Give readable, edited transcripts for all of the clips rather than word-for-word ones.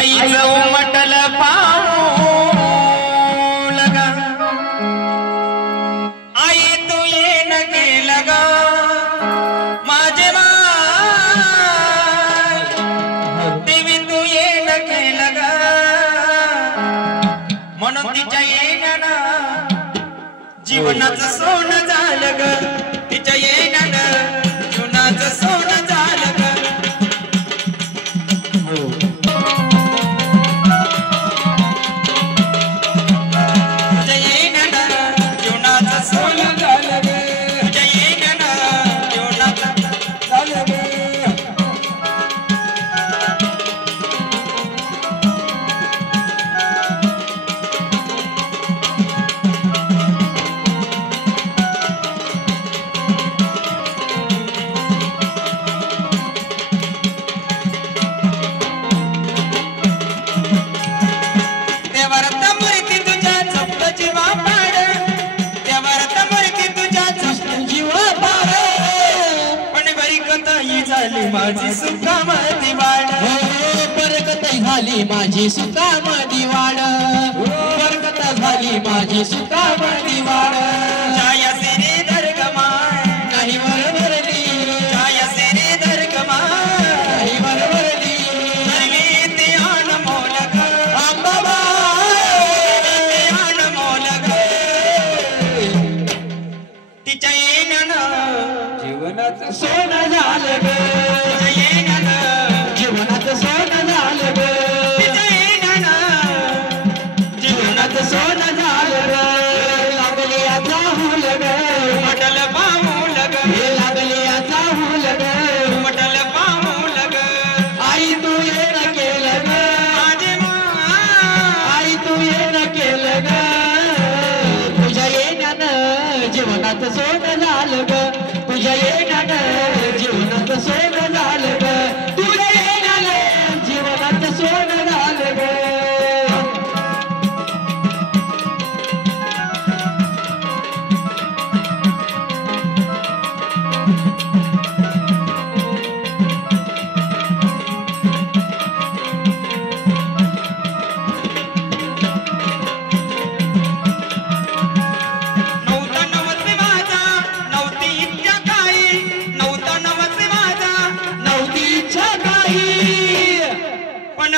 आईचं उमटल पाऊल ग आई तू येन केलं ग माझे माय देवी तू येन केलं ग म्हणून तिच्या येण्यानं जीवनाचं सोनं झालं ग तिच्या येण्यानं जीवनाचं सोनं झालं ग माझी सुखामती वाड बरकत झाली माझी सुखामती वाड बरकत झाली माझी सुखामती वाड छाया सेरे दरगमाय नाही वरवरली छाया सेरे दरगमाय नाही वरवरली सर्वे ते अनमोल ग अंबाबाई ते अनमोल ग तिच्या येण्यानं जीवनाचं सोनं झालं ग जीवनात सोनं झालं ग तुझ्या येण्यानं जीवनात सोनं झालं ग तुझ्या येण्यानं जीवनात सोनं झालं ग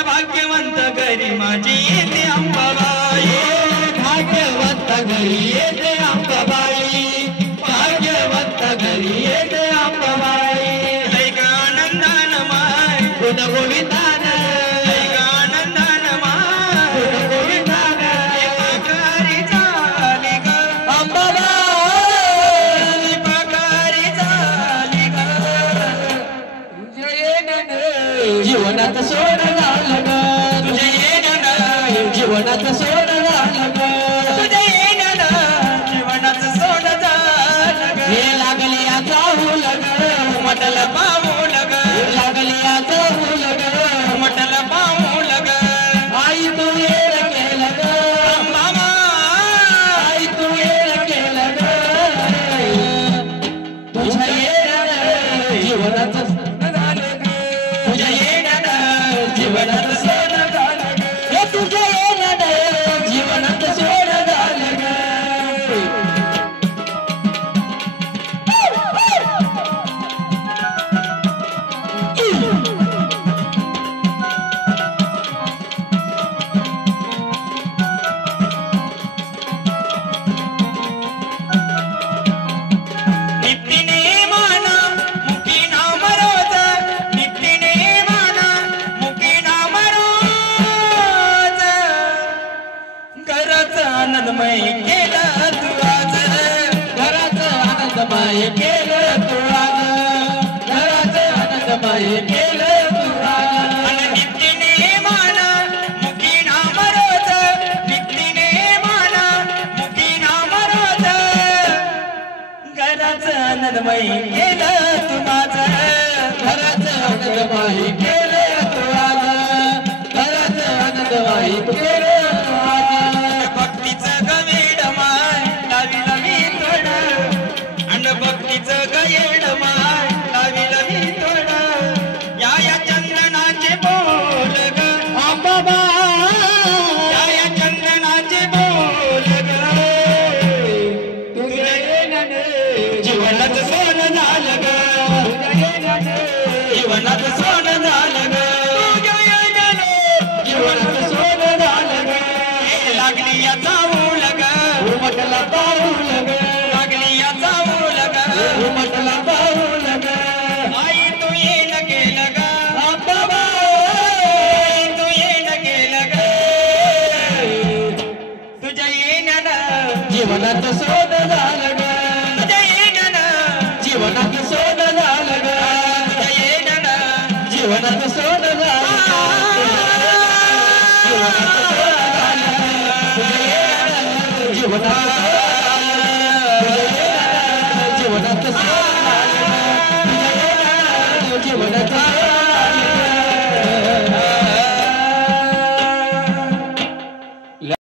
भाग्यवंत घरी माझी येते अंबाबाई भाग्यवंत घरी येते अंबाबाई भाग्यवंत घरी येते अंबाबाई लय ग आनंदान माय गुण गोविंदान लय ग आनंदान माय गुण गोविंदान पगारी झाली ग अंबाबाई पगारी झाली ग तुझ्या येण्यानं जीवनात सोनं जीवनात सोनं झालं ग तुझ्या येण्यानं जीवनात सोनं झालं ग हे लागली आता हुल ग म्हटल पाऊल ग लागली आता हुल ग म्हटल पाऊल ग आई तू येण केलं ग मामा आई तू येण केलं ग तुझ्या येण्यानं जीवनात सोनं झालं ग तुझ्या येण्यानं जीवनात सोनं झालं ग हे तुझ्या जीवनात सोनं झालं ग नित्तीने मान मुखी नाम रोज नित्तीने मान मुखी नाम रोज घराचं आनंदमय केलं तू आज घराचं आनंदमय केलं तू आज घराचं आनंदमय केलं तू आज नित्तीने मान मुखी नाम रोज नित्तीने मान मुखी नाम रोज घराचं आनंदमय केलं तू माझं घराचं आनंदमय केलं तू आज घराचं आनंदमय